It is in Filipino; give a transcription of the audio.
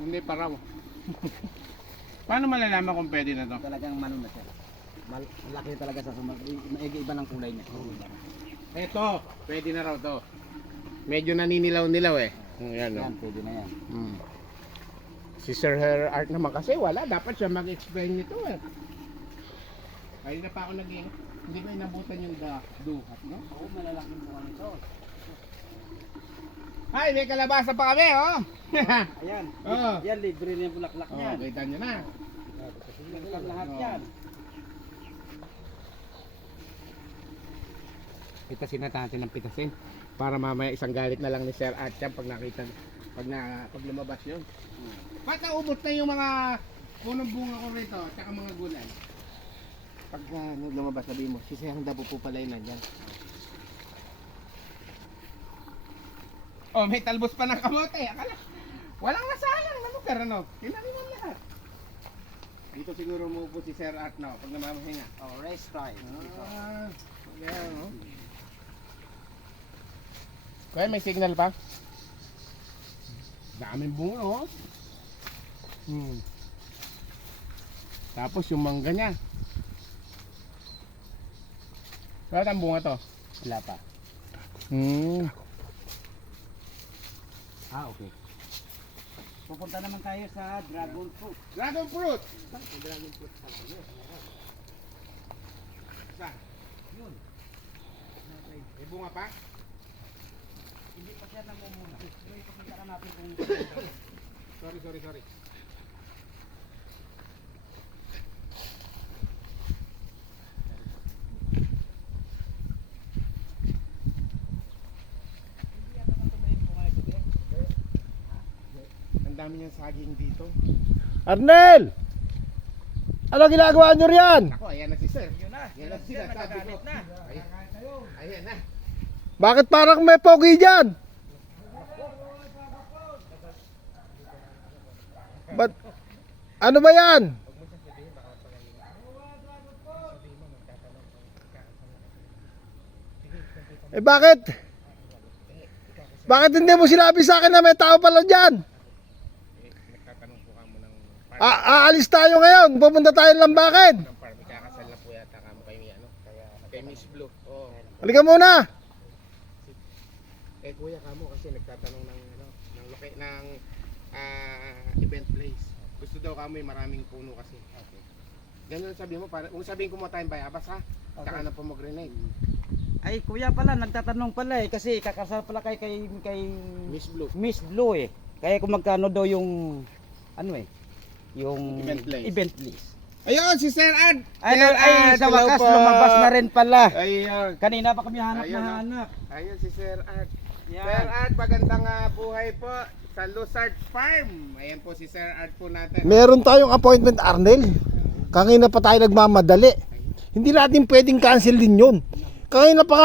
Hindi pa raw. Paano malalaman kung pwede na to? Talagang na siya. Malaki talaga sa iba ng kulay niya. Eto, pwede na raw to. Medyo naninilaw-nilaw eh. Yan, Yan, pwede na yan. Si Sir Art naman kasi wala. Dapat siya mag-explain nito eh. Ayun na pa ako hindi ko inabutan yung duhat, no? Oo, malalaking bunga nito. Ay, may kalabasa pa kami, oh! Ayan. Oo. Yan, libre na yung bulaklak Oh, niyan. kita nyo na. Lahat Oo. yan. Pitasin natin ng pitasin. Para mamaya isang galit na lang ni Sir Art yan pag nakita, pag lumabas yun. Ba't naubos na yung mga punong bunga ko rito, tsaka mga gulay? Pag lumabas, sabihin mo, si Sir Handa po pala yun nandyan. Oh, may talbos pa ng kamote. Akala, walang nasayang na lugar, ano? Tinanin mo lahat. Dito siguro umuupo si Sir Art na, pag namamahinga. Oh, race time. Yan, no? Kaya may signal pa? Daming bunga, oh. Tapos yung mangga niya. Bakit ang bunga to? Wala pa. Okay. Pupunta naman tayo sa dragon fruit. Dragon fruit! Dragon fruit pala yun. Saan? Yun. May bunga pa? Hindi pa siya namumuna. So, ipakita ka natin kung Sorry. Ang dami niyang saging dito. Arnel! Ano ginagawa nyo riyan? Ako, ayan na si Sir. yun na. Yan ang sinasabi ko. na. Ayan na. Bakit parang may pogi dyan? Ba't? Ano ba yan? Eh bakit? Bakit hindi mo sinabi sa akin na may tao pala dyan? Nagtatanong po kamo ng Aalis tayo ngayon. Pupunta tayo ng Lambakin. farm. Ikakasal na po yata kamo kay kay Miss Blue. Oo. Halika muna. Kuya kamo kasi nagtatanong ng event place. Gusto daw kamo yung maraming puno kasi. Okay. Ganun sabi mo para kung sabihin ko mo tayong bayabas ha. Saka na pomegranate. Ay, kuya pala, nagtatanong pala eh. Kasi kakasal pala kay Miss Blue. Miss Blue eh. Kaya kung magkano daw yung, ano eh, yung Event place. list. Ayun si Sir Art. Ay, sa hello wakas, po. lumabas na rin pala. Ayun. Kanina pa kami hanap Ayun, na oh. hanap. Ayun si Sir Art. Yan. Sir Art, magandang buhay po sa Luzard Farm. Ayan po si Sir Art po natin. Meron tayong appointment, Arnel. Kanina pa tayo nagmamadali. Hindi natin pwedeng cancel din yun. Kanina pa nga